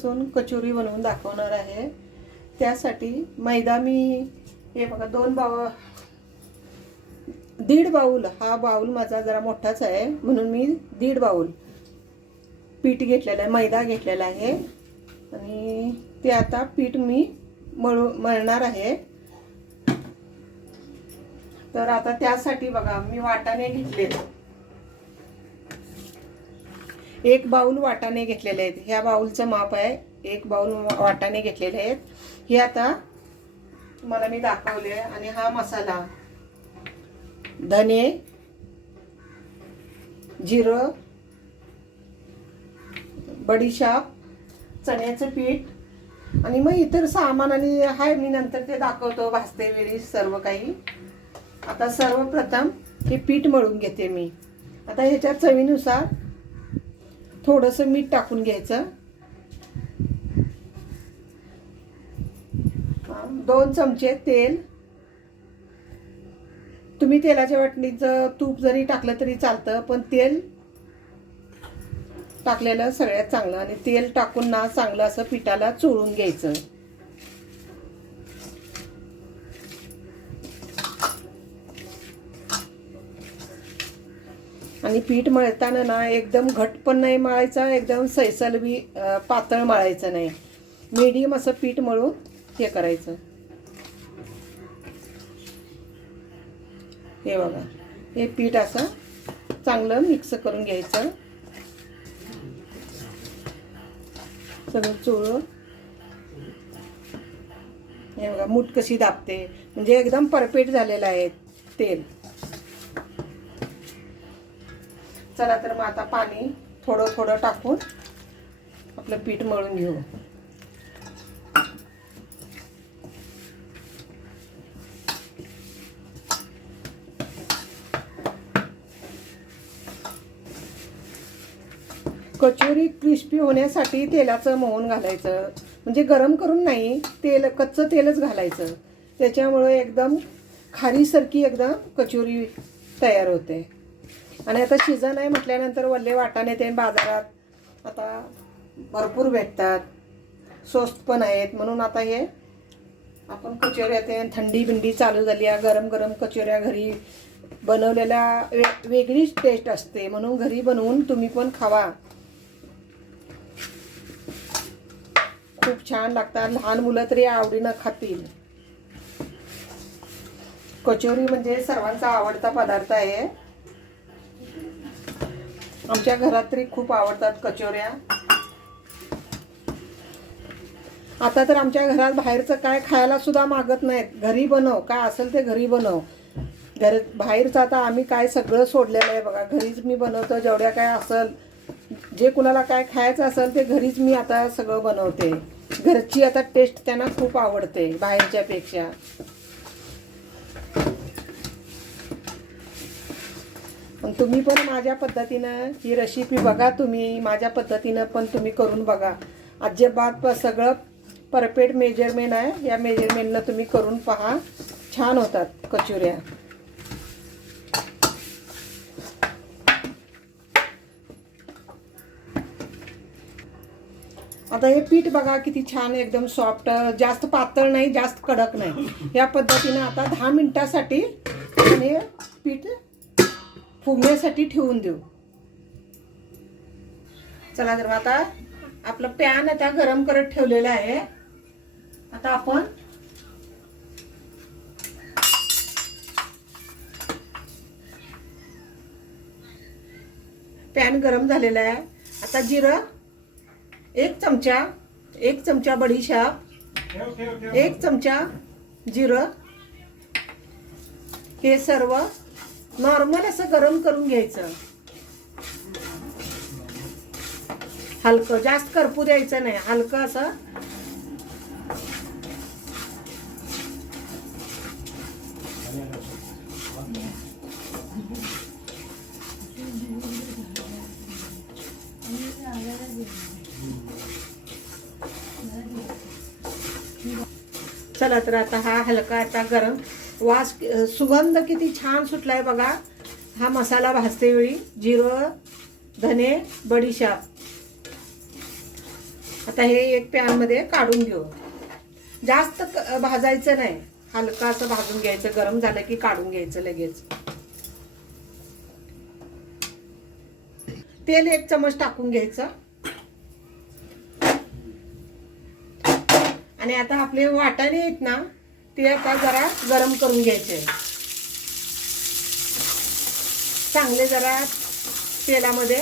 पासून कचोरी बनवून दाखवणार आहे. त्यासाठी मैदा मी हे बघा दोन बाव दीड बाऊल हा बाऊल माझा जरा मोठाच आहे म्हणून मी दीड बाऊल पीठ घेतलेलं आहे मैदा घेतलेला आहे. आणि ते आता पीठ मी मळू मळणार आहे. तर आता त्यासाठी बघा मी वाटाणे घेतले एक बाऊल वाटाणे घेतलेले आहेत. ह्या बाऊलचं माप आहे. एक बाऊल वाटाणे घेतलेले आहेत. हे आता तुम्हाला मी दाखवले आणि हा मसाला धने जिरं बडीशाप चण्याचं पीठ आणि मग इतर सामान आणि हाय मी नंतर ते दाखवतो. भाजते वेळी सर्व काही. आता सर्वप्रथम हे पीठ मळून घेते मी. आता ह्याच्या चवीनुसार थोडंसं मीठ टाकून घ्यायचं. दोन चमचे तेल. तुम्ही तेलाच्या वाटणीचं तूप जरी टाकलं तरी चालतं पण तेल टाकलेलं सगळ्यात चांगलं. आणि तेल टाकून ना चांगलं असं पिठाला चोळून घ्यायचं. आणि पीठ मळताना ना एकदम घट पण नाही मळायचा एकदम सैसल बी पातळ मळायचं नाही. मीडियम असं पीठ मळून हे करायचं. हे बघा हे पीठ असं चांगलं मिक्स करून घ्यायचं. सगळं चोळून. हे बघा मूठ कशी दाबते म्हणजे एकदम परफेक्ट झालेलं आहे तेल. चला तर मग आता पाणी थोडं थोडं टाकून आपलं पीठ मळून घेऊ. कचोरी क्रिस्पी होण्यासाठी तेलाचं मोहन घालायचं. म्हणजे गरम करून नाही तेल कच्चं तेलच घालायचं. त्याच्यामुळे एकदम खारीसारखी एकदम कचोरी तयार होते. आणि आता सीझन आहे म्हटल्यानंतर वल्ले वाटाणे ते बाजारात आता भरपूर भेटतात. स्वस्त पण आहेत. म्हणून आता हे आपण कचोऱ्या ते थंडी बिंडी चालू झाली आहे. गरम गरम कचोऱ्या घरी बनवलेल्या वे वेगळीच टेस्ट असते. म्हणून घरी बनवून तुम्ही पण खावा. खूप छान लागतात. लहान मुलं तरी आवडीनं खातील. कचोरी म्हणजे सर्वांचा आवडता पदार्थ आहे. आमच्या घरात तरी खूप आवडतात कचोऱ्या. आता तर आमच्या घरात बाहेरचं काय खायला सुद्धा मागत नाहीत. घरी बनव काय असेल ते घरी बनव. घर बाहेरचं आता आम्ही काय सगळं सोडलेलं आहे बघा. घरीच मी बनवतो जेवढ्या काय असेल जे कुणाला काय खायचं असेल ते घरीच मी आता सगळं बनवते. घरची आता टेस्ट त्यांना खूप आवडते बाहेरच्यापेक्षा. पण तुम्ही पण माझ्या पद्धतीनं ही रेसिपी बघा तुम्ही माझ्या पद्धतीनं पण तुम्ही करून बघा. अजिबात सगळं परफेक्ट मेजरमेंट आहे. या मेजरमेंटनं तुम्ही करून पहा. छान होतात कचोऱ्या. आता हे पीठ बघा किती छान एकदम सॉफ्ट जास्त पातळ नाही जास्त कडक नाही. या पद्धतीनं आता दहा मिनिटासाठी हे पीठ फुगण्यासाठी ठेवून देऊ. चला तर आता आपलं पॅन आता गरम करत ठेवलेलं आहे. आता आपण पॅन गरम झालेला आहे. आता जिरं एक चमचा एक चमचा बडीशाप एक चमचा जिरं. हे सर्व नॉर्मल असं गरम करून घ्यायचं. हलकं जास्त करपू द्यायचं नाही. हलकं असं. चला तर आता हा हलका आता गरम. वास सुगंध किती छान सुटलाय बघा. हा मसाला भाजते वेळी जिरं धने बडीशाप. आता हे एक पॅनमध्ये काढून घेऊ. जास्त भाजायचं नाही. हलका असं भाजून घ्यायचं. गरम झालं की काढून घ्यायचं लगेच. तेल एक चमच टाकून घ्यायचं. आणि आता आपले वाटाणे आहेत ना ते आता जरा गरम करून घ्यायचे चांगले जरा तेलामध्ये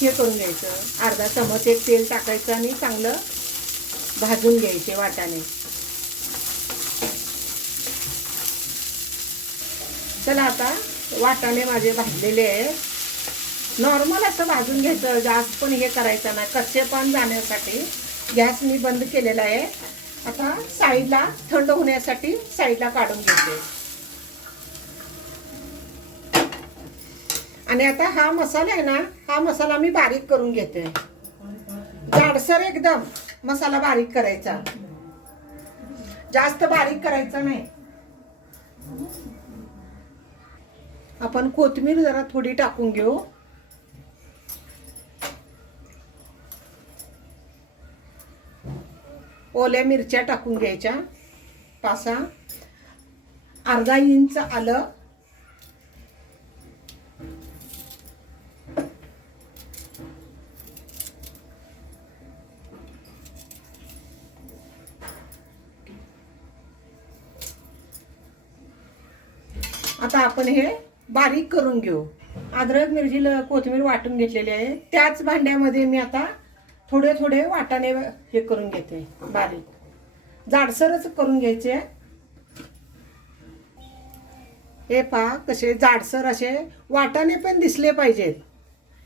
हे करून घ्यायचं. अर्धा चमच एक तेल टाकायचं आणि चांगलं भाजून घ्यायचे वाटाणे. चला आता वाटाणे माझे भाजलेले आहे. नॉर्मल असं भाजून घ्यायचं जास्त पण हे करायचं नाही. कच्चे पण जाण्यासाठी गॅस मी बंद केलेला आहे. आता साईडला थंड होण्यासाठी साईडला काढून घेते. आणि आता हा मसाला आहे ना हा मसाला मी बारीक करून घेते. जाडसर एकदम मसाला बारीक करायचा. जास्त बारीक करायचा नाही. आपण कोथिंबीर जरा थोडी टाकून घेऊ. ओल्या मिरच्या टाकून घ्यायच्या. पासा अर्धा इंच आलं. आता आपण हे बारीक करून घेऊ. अद्रक मिरची ल- कोथिंबीर वाटून घेतलेली आहे. त्याच भांड्यामध्ये मी आता थोडे थोडे वाटाणे हे करून घेते बारीक. जाडसरच करून घ्यायचे. हे पहा कसे जाडसर असे वाटाणे पण दिसले पाहिजेत.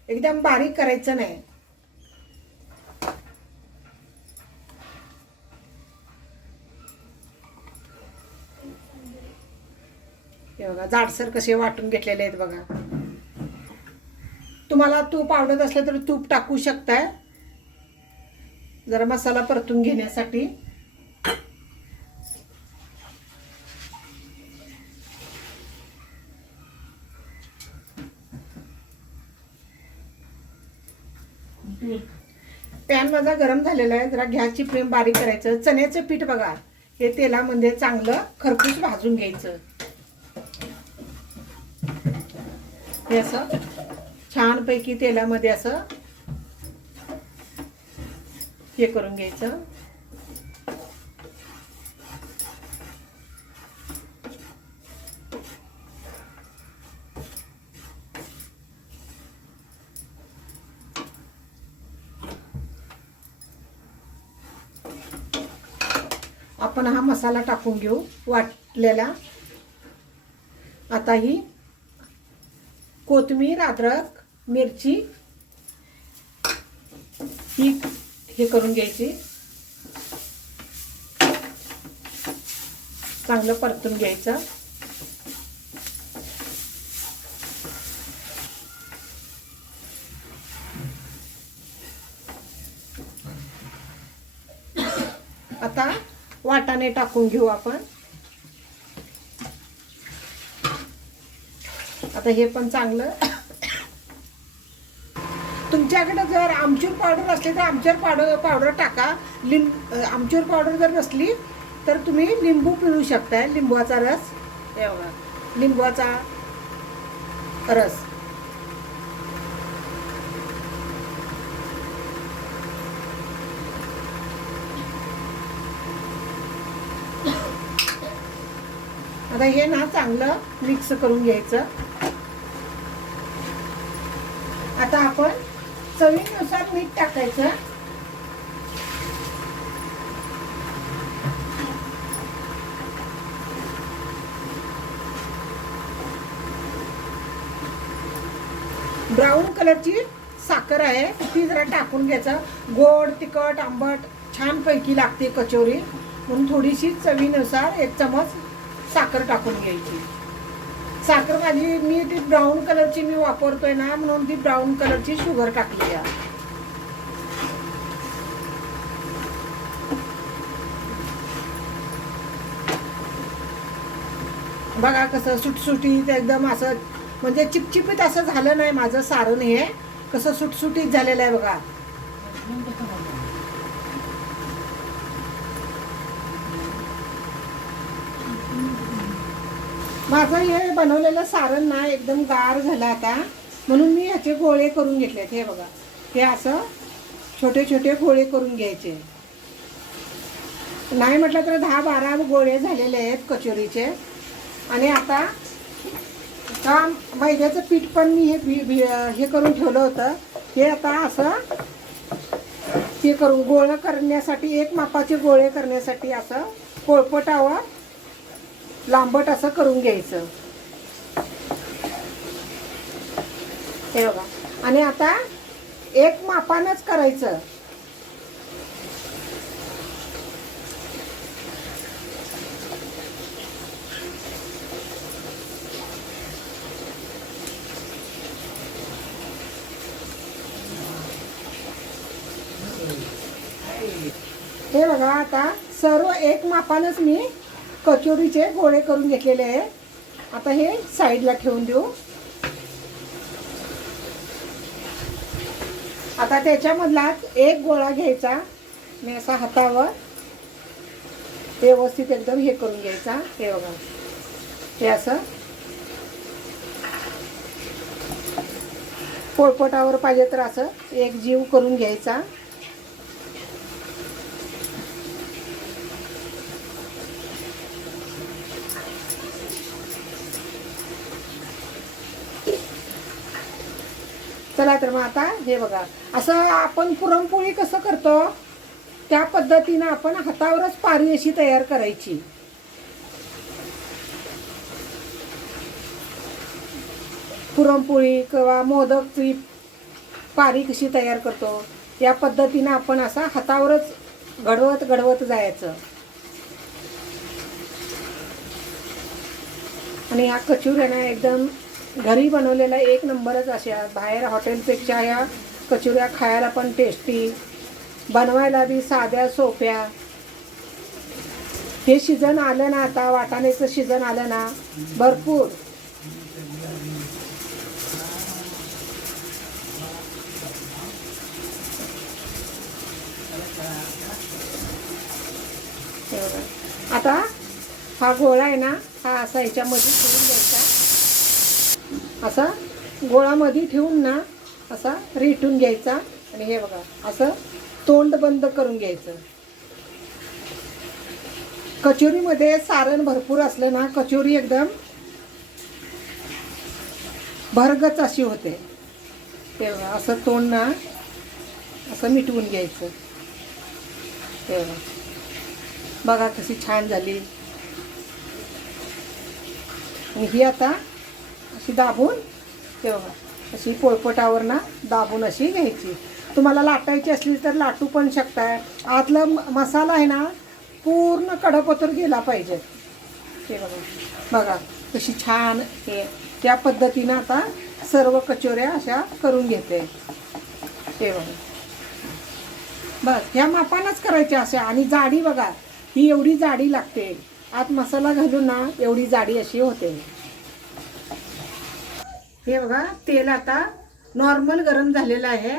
एकदम बारीक करायचं नाही. हे बघा जाडसर कसे वाटून घेतलेले आहेत बघा. तुम्हाला तूप आवडत असलं तर तूप टाकू शकताय. जरा मसाला परतून घेण्यासाठी. पॅन माझा गरम झालेला आहे. जरा गॅसची फ्लेम बारीक करायचं. चण्याचं पीठ बघा. हे तेलामध्ये चांगलं खरपूस भाजून घ्यायचं. हे असं छानपैकी तेलामध्ये असं हे करून घ्यायचं. आपण हा मसाला टाकून घेऊ वाटलेला. आता ही कोथिंबीर अद्रक मिरची ही हे करून घ्यायची. चांगलं परतून घ्यायचं. आता वाटाणे टाकून घेऊ आपण. आता हे पण चांगलं तुमच्याकडे जर आमचूर पावडर असली तर आमचूर पावडर पावडर टाका. लिंब आमचूर पावडर जर नसली तर तुम्ही लिंबू पिळू शकताय. लिंबूचा रस. लिंबूचा रस. आता हे ना चांगलं मिक्स करून घ्यायचं. आता आपण चवीनुसार मीठ टाकायचं. ब्राऊन कलरची साखर आहे. ती जरा टाकून घ्यायचं. गोड तिखट आंबट छानपैकी लागते कचोरी. म्हणून थोडीशी चवीनुसार एक चमच साखर टाकून घ्यायची. साखर माझी मी ती ब्राऊन कलरची मी वापरतोय ना म्हणून ती ब्राऊन कलरची शुगर टाकली आहे. बघा कसं सुटसुटीत एकदम असं म्हणजे चिपचिपीत असं झालं नाही माझं सारण हे. कसं सुटसुटीत झालेलं आहे बघा. माझं हे बनवलेलं सारण ना एकदम गार झालं आता. म्हणून मी ह्याचे गोळे करून घेतलेत हे बघा. हे असं छोटे छोटे गोळे करून घ्यायचे. नाही म्हटलं तर दहा बारा गोळे झालेले आहेत कचोरीचे. आणि आता का मैद्याचं पीठ पण मी हे भि- भि- हे करून ठेवलं होतं. हे आता असं हे करून गोळं करण्यासाठी एक मापाचे गोळे करण्यासाठी असं पोळपटावर लांबट असं करून घ्यायचं. हे बघा. आणि आता एक मापानच करायचं. हे बघा आता सर्व एक मापानच मी कचोरीचे गोळे करून घेतलेले आहे. आता हे साईडला ठेवून देऊ. आता त्याच्यामधला एक गोळा घ्यायचा. मी असा हातावर व्यवस्थित एकदम हे करून घ्यायचा. हे बघा. हे असं. पोळपटावर पाहिजे तर असं एक जीव करून घ्यायचा. चला तर मग आता हे बघा. असं आपण पुरणपोळी कसं करतो? त्या पद्धतीनं आपण हातावरच पारी अशी तयार करायची. पुरणपोळी किंवा मोदकची पारी कशी तयार करतो? या पद्धतीनं आपण असा हातावरच घडवत घडवत जायचं. आणि या कचोऱ्या एकदम घरी बनवलेल्या एक नंबरच अशा बाहेर हॉटेलपेक्षा ह्या कचोऱ्या खायला पण टेस्टी बनवायला बी साध्या सोप्या. हे सीझन आलं ना आता वाटाण्याचं सीझन आलं ना भरपूर. आता हा गोळा आहे ना हा असा ह्याच्यामध्ये असा गोळामध्ये ठेवून ना असा रेटून घ्यायचा. आणि हे बघा असं तोंड बंद करून घ्यायचं. कचोरीमध्ये सारण भरपूर असलं ना कचोरी एकदम भरगच अशी होते. तेव्हा असं तोंड ना असं मिटवून घ्यायचं. तेव्हा बघा. बघा कशी छान झाली. आणि ही आता अशी दाबून ते बघा अशी पोळपटावर ना दाबून अशी घ्यायची. तुम्हाला लाटायची असली तर लाटू पण शकताय. आतला म- मसाला आहे ना पूर्ण कडपतर गेला पाहिजे. ते बघा बघा कशी छान हे त्या पद्धतीनं आता सर्व कचोऱ्या अशा करून घेते. ते बघा. बस ह्या मापानच करायच्या अशा. आणि जाडी बघा ही एवढी जाडी लागते. आत मसाला घालून ना एवढी जाडी अशी होते. हे बघा तेल आता नॉर्मल गरम झालेलं आहे.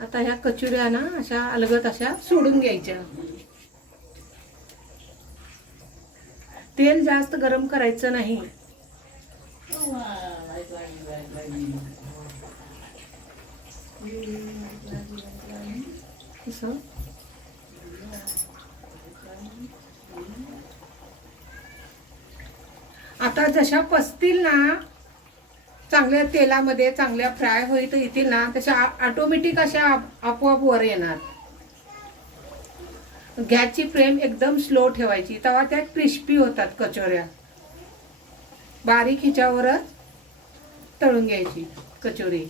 आता ह्या कचुऱ्या ना अशा अलगत अशा सोडून घ्यायच्या. तेल जास्त गरम करायचं नाही. आता जशा पसतील ना चांगल्या तेलामध्ये चांगल्या फ्राय होईत येतील ना तशा ऑटोमॅटिक अशा आपोआप वर येणार. गॅसची फ्लेम एकदम स्लो ठेवायची तेव्हा त्या क्रिस्पी होतात कचोऱ्या. बारीक हिच्यावरच तळून घ्यायची कचोरी.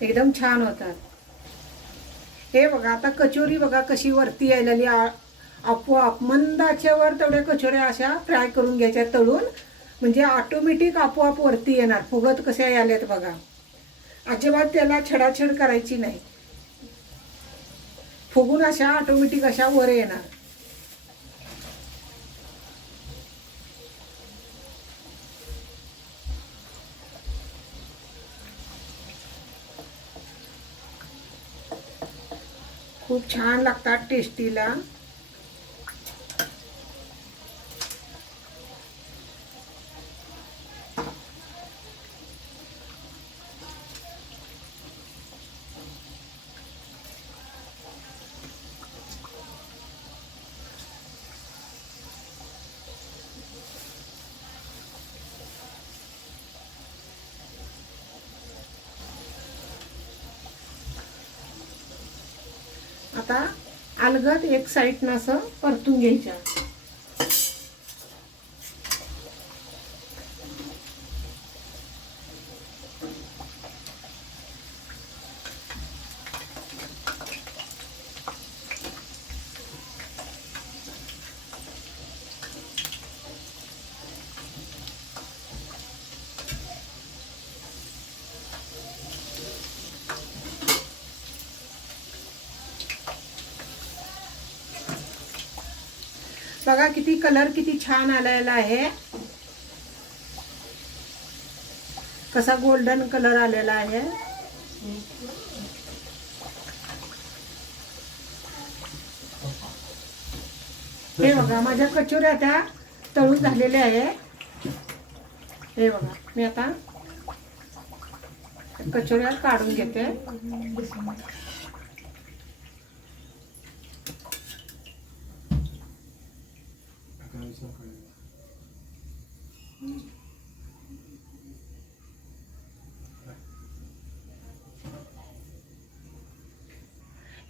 एकदम छान होतात. हे बघा आता कचोरी बघा कशी वरती यायला आ- आपोआप मंदाच्यावर तेवढ्या कचोऱ्या अशा फ्राय करून घ्यायच्या तळून म्हणजे ऑटोमॅटिक आपोआप वरती येणार. फुगत कसे आलेत बघा. अजिबात त्याला छडाछड करायची नाही. फुगून अशा ऑटोमॅटिक अशा वर येणार. खूप छान लागतात टेस्टीला. अलगद एक साईडनं असं परतून घ्यायचं बघा किती कलर किती छान आलेला आहे. कसा गोल्डन कलर आलेला आहे. हे बघा माझ्या कचोऱ्या त्या तळून झालेल्या आहे. हे बघा मी आता कचोऱ्या काढून घेते.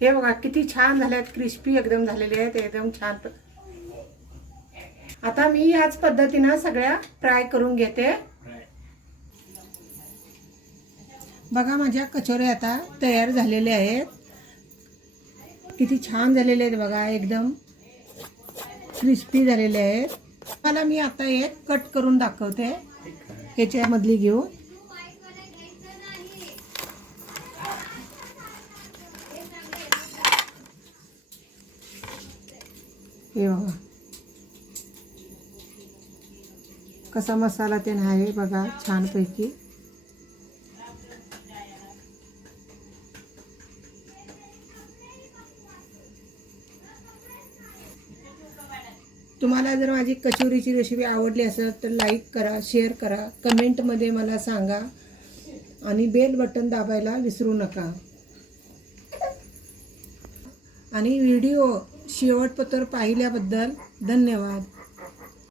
हे बघा किती छान झाले आहेत क्रिस्पी एकदम झालेले आहेत एकदम छान आता मी याच पद्धतीनं सगळ्या फ्राय करून घेते. बघा माझ्या कचोऱ्या आता तयार झालेल्या आहेत. किती छान झालेले आहेत बघा एकदम क्रिस्पी झालेले आहेत. मला मी आता एक कट करून दाखवते ह्याच्यामधली घेऊन. हे बघा कसा मसाला ते आहे बघा छानपैकी. तुम्हाला जर माझी कचोरीची रेसिपी आवडली असेल तर लाईक करा शेअर करा कमेंटमध्ये मला सांगा. आणि बेल बटन दाबायला विसरू नका. आणि व्हिडिओ शेवटपत्र पाहिल्याबद्दल धन्यवाद.